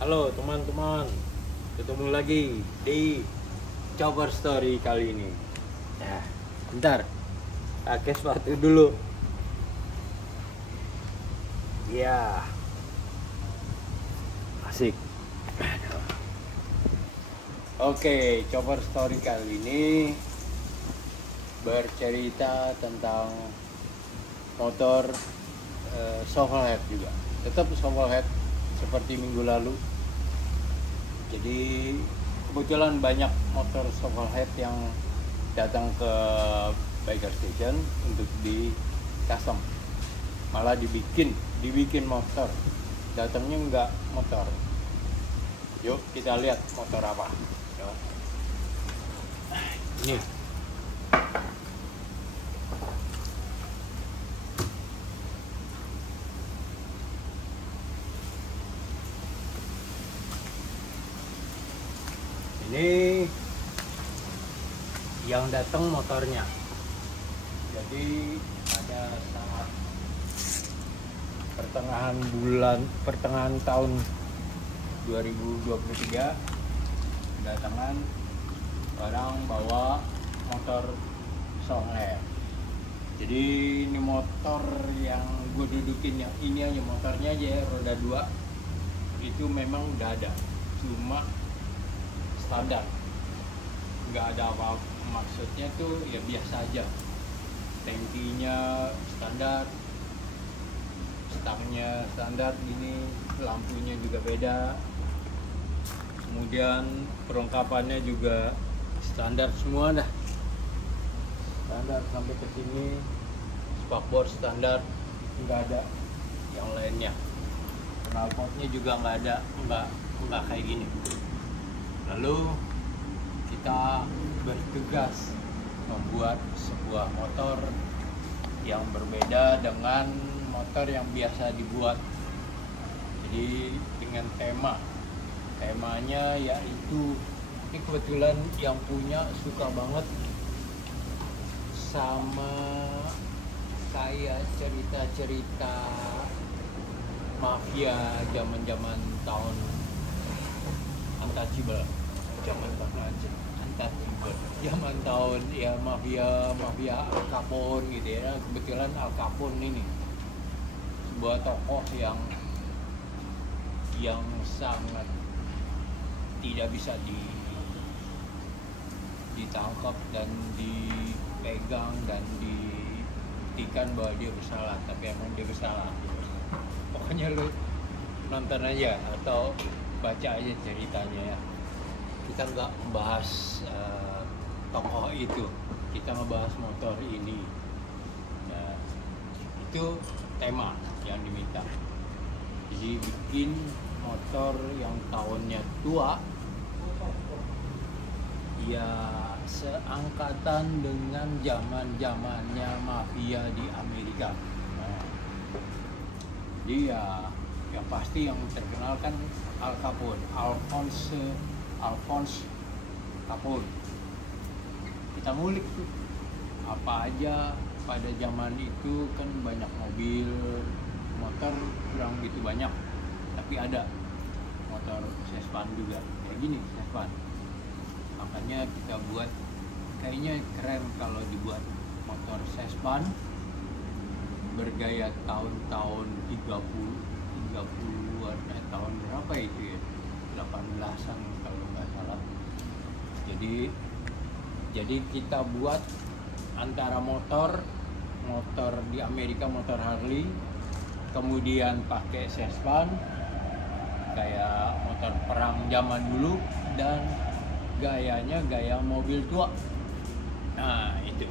Halo teman-teman, ketemu lagi di Chopper Story kali ini. Ya, bentar, pakai sepatu dulu. Ya, asik. Oke, Chopper Story kali ini bercerita tentang motor shovel head juga. Tetap shovel head seperti minggu lalu. Jadi kebetulan banyak motor shovel head yang datang ke Biker Station untuk di custom, malah dibikin motor, datangnya nggak motor. Yuk kita lihat motor apa. Yuk. Ini ini yang datang motornya. Jadi pada saat pertengahan tahun 2023 kedatangan orang bawa motor shovel. Jadi ini motor yang gue dudukin, yang ini aja motornya aja ya, roda 2 itu memang udah ada, cuma standar, nggak ada apa-apa. Maksudnya tuh ya biasa aja, tangkinya standar, stangnya standar gini, lampunya juga beda, kemudian perlengkapannya juga standar semua dah, standar sampai ke sini, spakbor standar, nggak ada yang lainnya. Knalpotnya juga nggak ada, nggak kayak gini. Lalu kita bertugas membuat sebuah motor yang berbeda dengan motor yang biasa dibuat. Jadi dengan temanya yaitu, ini kebetulan yang punya suka banget sama kayak cerita-cerita mafia zaman-zaman tahun Untouchable, zaman tahun ya mafia Al Capone gitu ya. Kebetulan Al Capone ini sebuah tokoh yang sangat tidak bisa ditangkap dan dipegang dan dibuktikan bahwa dia bersalah, tapi emang dia bersalah. Pokoknya lu nonton aja atau baca aja ceritanya ya. Kita nggak membahas tokoh itu, kita ngebahas motor ini. Nah, itu tema yang diminta. Jadi bikin motor yang tahunnya tua, ya seangkatan dengan zamannya mafia di Amerika. Nah, dia yang pasti yang terkenal kan Al Capone, Alphonse Capone. Kita ngulik tuh apa aja pada zaman itu, kan banyak mobil, motor kurang gitu banyak, tapi ada motor sespan juga kayak gini, sespan. Makanya kita buat, kayaknya keren kalau dibuat motor sespan bergaya tahun-tahun 30-an, tahun berapa itu ya, 18-an kalau nggak salah. Jadi kita buat antara motor di Amerika, motor Harley, kemudian pakai sespan kayak motor perang zaman dulu, dan gayanya gaya mobil tua. Nah itu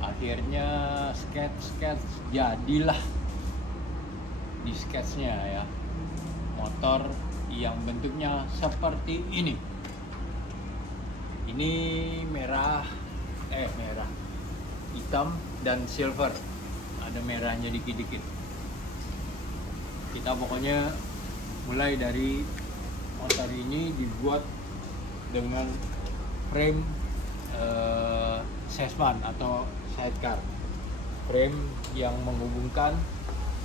akhirnya sketch jadilah di sketsnya ya, motor yang bentuknya seperti ini merah, hitam dan silver, ada merahnya dikit-dikit. Kita pokoknya mulai dari motor ini dibuat dengan frame sespan atau sidecar, frame yang menghubungkan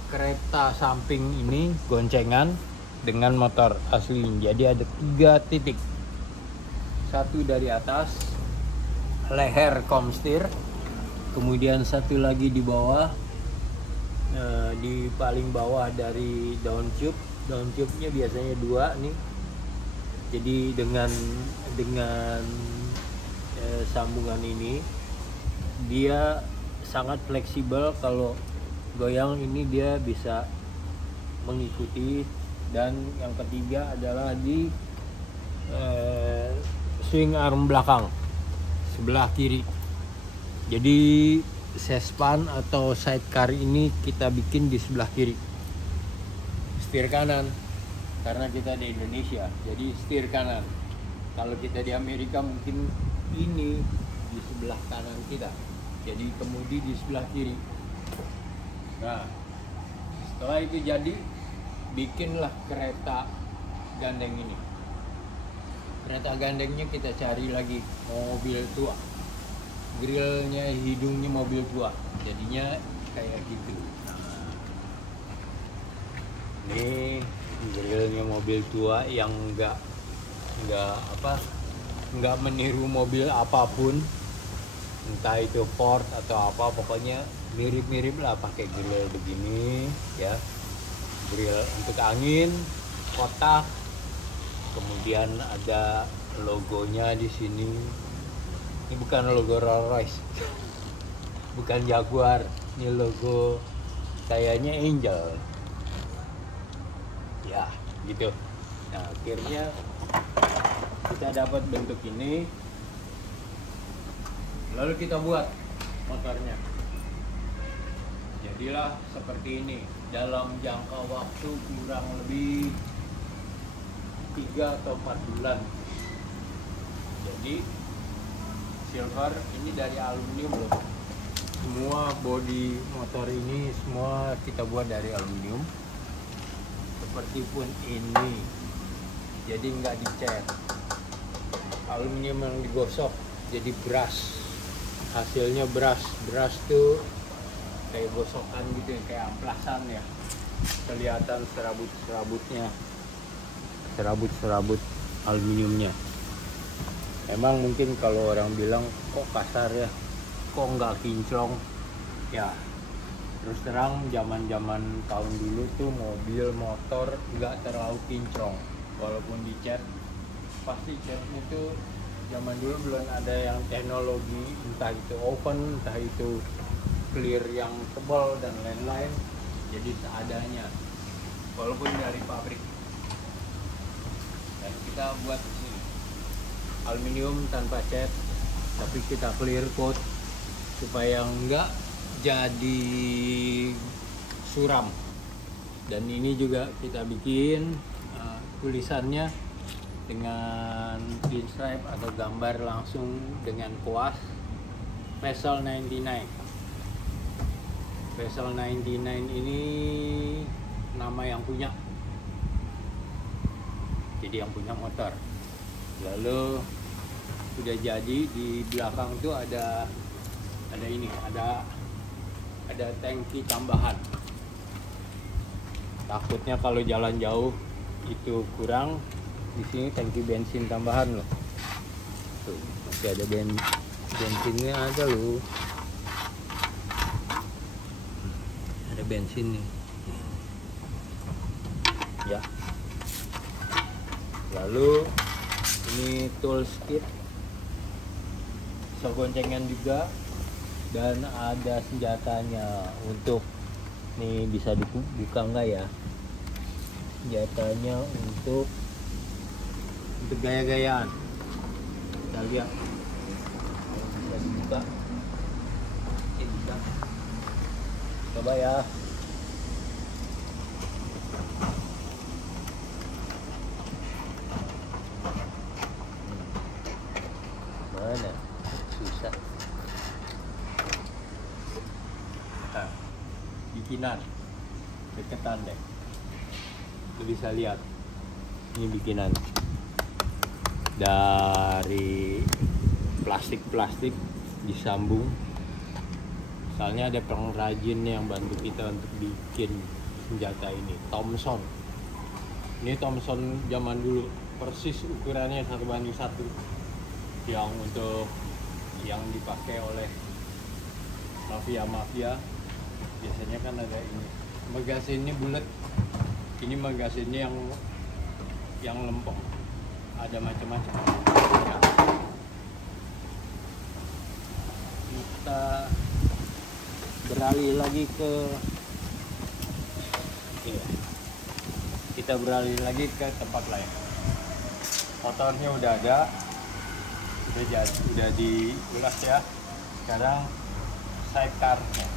kereta samping ini goncengan dengan motor asli. Jadi ada 3 titik. Satu dari atas leher komstir, kemudian satu lagi di bawah, di paling bawah dari daun tube. Daun tube-nya biasanya 2 nih. Jadi dengan sambungan ini dia sangat fleksibel, kalau goyang ini dia bisa mengikuti. Dan yang ketiga adalah di swing arm belakang sebelah kiri. Jadi sespan atau sidecar ini kita bikin di sebelah kiri. Setir kanan karena kita di Indonesia, jadi setir kanan. Kalau kita di Amerika mungkin ini di sebelah kanan kita, jadi kemudi di sebelah kiri. Nah, setelah itu jadi, bikinlah kereta gandeng ini. Kereta gandengnya kita cari lagi mobil tua, grillnya hidungnya mobil tua, jadinya kayak gitu. Ini grillnya mobil tua yang nggak meniru mobil apapun, entah itu Ford atau apa, pokoknya mirip-mirip lah pakai grill begini ya. Grill untuk angin, kotak, kemudian ada logonya di sini. Ini bukan logo Rolls Royce, bukan Jaguar, ini logo kayaknya Angel. Ya, gitu. Nah, akhirnya kita dapat bentuk ini. Lalu kita buat motornya. Jadilah seperti ini dalam jangka waktu kurang lebih 3 atau 4 bulan. Jadi silver ini dari aluminium loh. Semua bodi motor ini semua kita buat dari aluminium. Seperti pun ini, jadi nggak dicat. Aluminium yang digosok jadi brush, hasilnya brush tuh kayak gosokan gitu, kayak amplasan ya, kelihatan serabut aluminiumnya. Emang mungkin kalau orang bilang kok kasar ya, kok nggak kinclong ya. Terus terang zaman tahun dulu tuh mobil motor nggak terlalu kinclong, walaupun dicat pasti catnya tuh zaman dulu belum ada yang teknologi, entah itu oven, entah itu clear yang tebal dan lain-lain, jadi seadanya walaupun dari pabrik. Dan kita buat ini aluminium tanpa cat, tapi kita clear coat supaya enggak jadi suram. Dan ini juga kita bikin tulisannya dengan pinstripe atau gambar langsung dengan kuas Vessel 99. Vessel 99 ini nama yang punya, jadi yang punya motor. Lalu sudah jadi, di belakang tuh ada ini, ada tangki tambahan. Takutnya kalau jalan jauh itu kurang, di sini tangki bensin tambahan loh. Tuh, masih ada bensinnya ada loh. Ada bensin nih. Ya. Lalu ini tools kit, bisa goncengan juga. Dan ada senjatanya untuk, nih bisa dibuka enggak ya, senjatanya untuk gaya-gayaan. Kita lihat bisa dibuka, bisa. Coba ya. Mana susah. Nah, bikinan deketan deh, lu bisa lihat ini bikinan dari plastik disambung. Misalnya ada pengrajin yang bantu kita untuk bikin senjata ini, Thompson. Ini Thomson zaman dulu, persis ukurannya 1:1 yang untuk yang dipakai oleh mafia biasanya kan ada ini. Magazinnya bulat, ini magazinnya yang lempeng, ada macam-macam ya. Kita beralih lagi ke tempat lain. Motornya udah ada, udah diulas ya. Sekarang sidecar-nya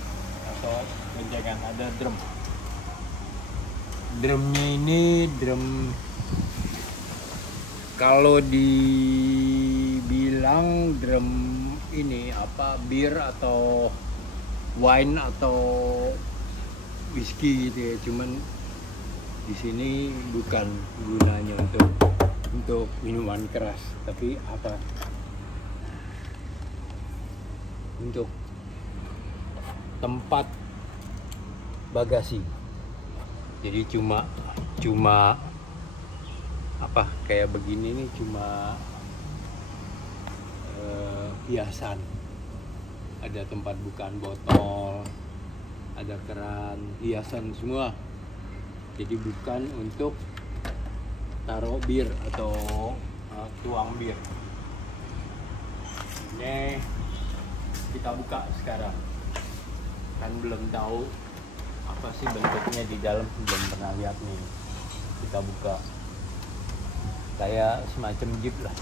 atau goncengan, ada drumnya ini kalau dibilang drum ini apa, bir atau wine atau whisky gitu ya, cuman di sini bukan gunanya untuk minuman keras, tapi apa, untuk tempat bagasi. Jadi cuma apa kayak begini nih, cuma hiasan. Ada tempat bukaan botol, ada keran, hiasan semua. Jadi bukan untuk taruh bir atau tuang bir. Ini kita buka sekarang. Kan belum tahu apa sih bentuknya di dalam, belum pernah lihat nih. Kita buka kayak semacam jeep lah,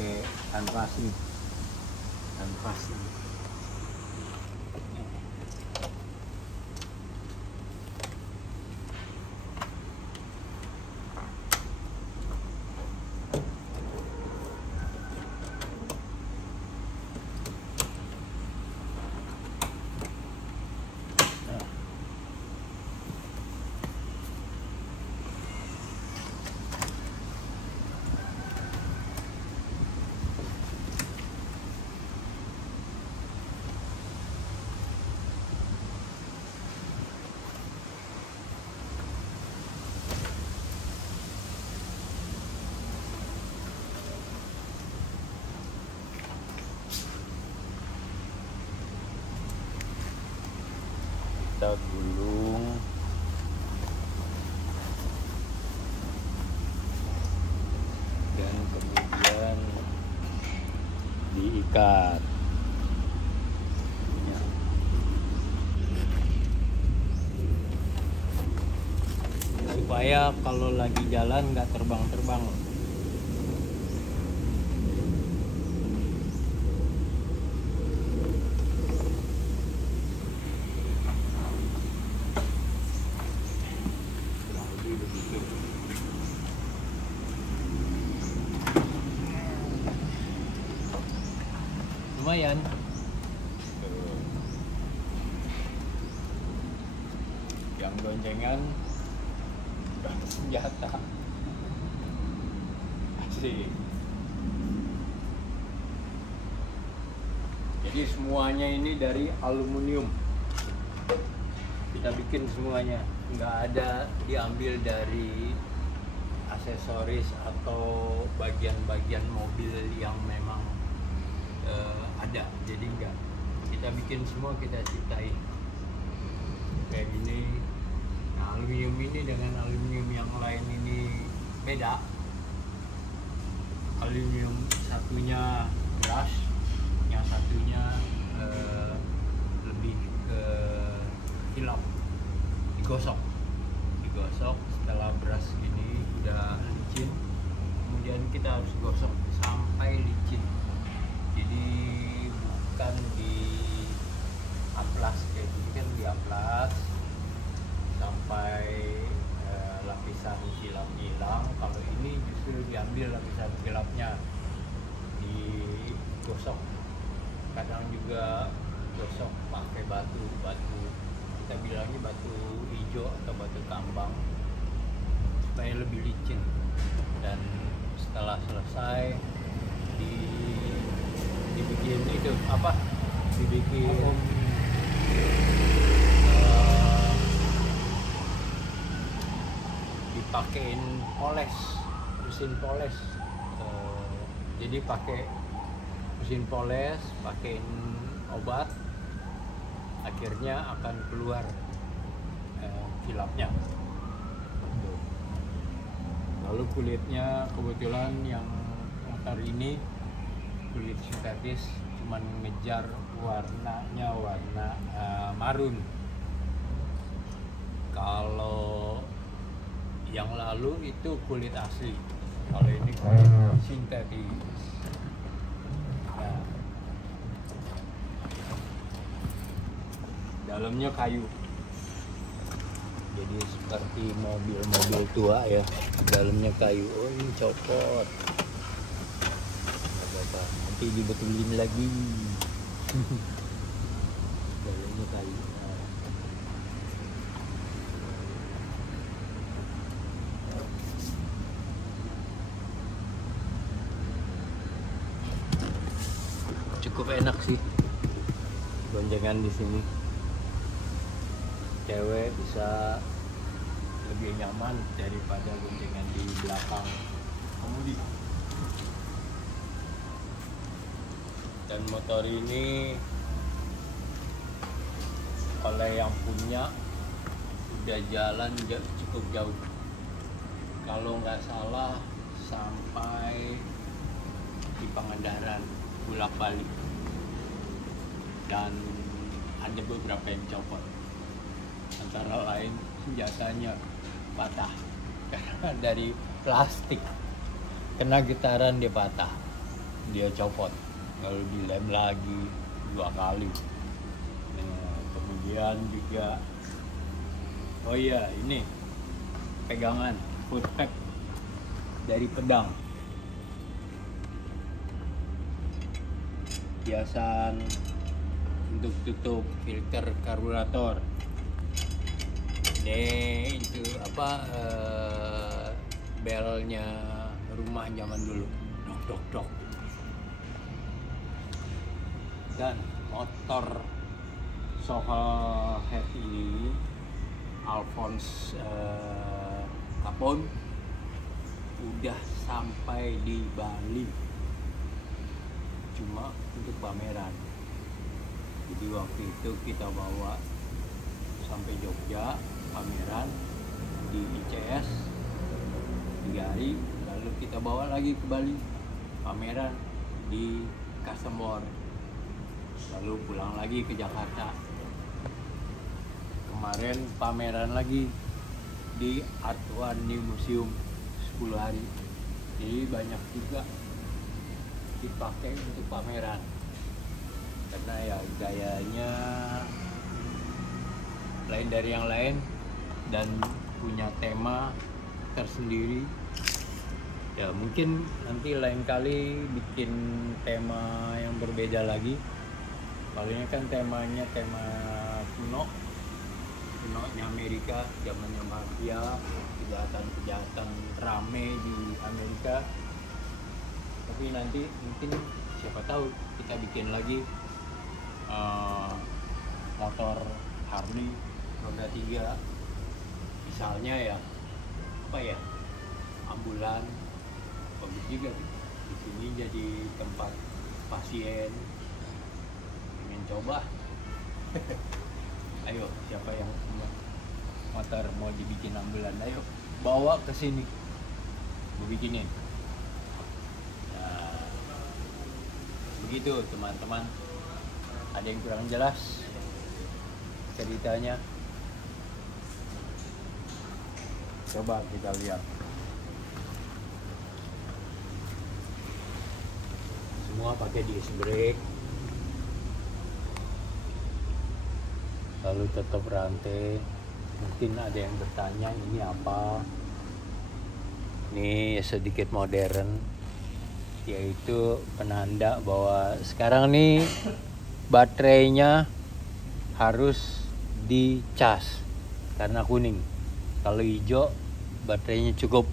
kayak kanvas nih. Kita gulung dan kemudian diikat ya. Supaya kalau lagi jalan nggak terbang-terbang. Lumayan. Yang goncengan senjata asik. Jadi semuanya ini dari aluminium, kita bikin semuanya, nggak ada diambil dari aksesoris atau bagian-bagian mobil yang memang ada. Jadi enggak, kita bikin semua, kita ciptain kayak gini. Nah, aluminium ini dengan aluminium yang lain ini beda. Aluminium satunya brush, yang satunya lebih ke kilap, digosok. Setelah brush ini udah licin, kemudian kita harus gosok sampai licin. Jadi bukan di amplas kayak gini, kan di amplas sampai lapisan kilap hilang. Kalau ini justru diambil lapisan kilapnya, digosok. Kadang juga gosok pakai batu, kita bilangnya batu hijau atau batu kambang, supaya lebih licin. Dan setelah selesai dibikin itu apa, dibikin pakein mesin poles. Jadi pakai mesin poles, pakein obat, akhirnya akan keluar kilapnya. Lalu kulitnya kebetulan yang motor ini kulit sintetis, cuman ngejar warnanya warna marun. Kalau yang lalu itu kulit asli, kalau ini kulit sintetis. Nah, dalamnya kayu, jadi seperti mobil-mobil tua ya, dalamnya kayu. Oh, ini copot, nggak apa-apa, nanti dibetulin lagi. Dalamnya kayu. Cukup enak sih goncengan di sini. Cewek bisa lebih nyaman daripada goncengan di belakang kemudi. Dan motor ini oleh yang punya udah jalan cukup jauh. Kalau nggak salah sampai di Pangandaran bolak-balik. Dan ada beberapa yang copot, antara lain senjatanya patah karena dari plastik, kena getaran dia patah, dia copot, lalu dilem lagi 2 kali. Nah, kemudian juga oh iya, ini pegangan foot peg dari pedang, hiasan untuk tutup filter karburator. Ini itu apa, belnya rumah zaman dulu, dok dok dok. Dan motor Soho Head ini Alphonse Capone udah sampai di Bali, cuma untuk pameran. Jadi waktu itu kita bawa sampai Jogja, pameran di ICS 3 hari, lalu kita bawa lagi ke Bali, pameran di Custom World, lalu pulang lagi ke Jakarta. Kemarin pameran lagi di Art One di museum 10 hari. Jadi banyak juga dipakai untuk pameran, karena ya gayanya lain dari yang lain dan punya tema tersendiri. Ya mungkin nanti lain kali bikin tema yang berbeda lagi. Kalau ini kan temanya tema kunonya Amerika, zamannya mafia, kejahatan rame di Amerika. Tapi nanti mungkin siapa tahu kita bikin lagi motor Harley roda 3, misalnya ya apa ya, ambulan. Bagus juga di sini jadi tempat pasien ingin coba. Ayo, siapa yang punya motor mau dibikin ambulan, ayo bawa ke sini, gue bikinin. Nah, begitu teman-teman. Ada yang kurang jelas ceritanya, coba kita lihat. Semua pakai disc brake, lalu tetap rantai. Mungkin ada yang bertanya ini apa. Ini sedikit modern, yaitu penanda bahwa sekarang nih baterainya harus dicas karena kuning. Kalau hijau baterainya cukup.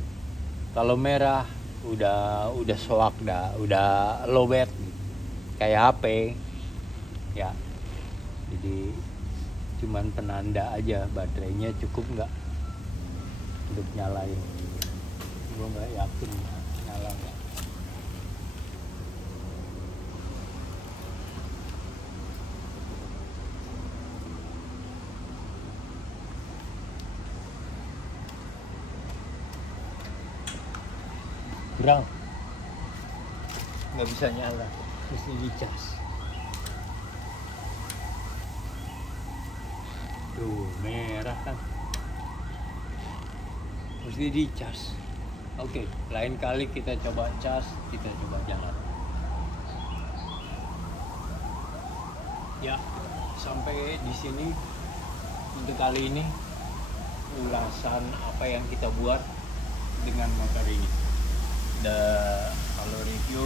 Kalau merah udah soak dah, udah lowbat kayak HP ya. Jadi cuman penanda aja, baterainya cukup nggak. untuk nyalain. Gue nggak yakin nyala nggak. Kurang, nggak bisa nyala, mesti dicas. Tuh merah kan, mesti dicas. Oke, lain kali kita coba cas, kita coba jalan. Ya, sampai di sini untuk kali ini ulasan apa yang kita buat dengan motor ini. Kalau review,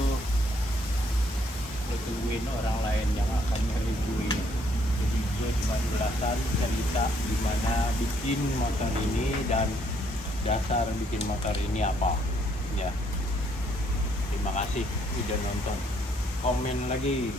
lo tungguin orang lain yang akan nge-review. Jadi gue cuma ulasan cerita gimana bikin motor ini dan dasar bikin motor ini apa. Ya, terima kasih udah nonton. Komen lagi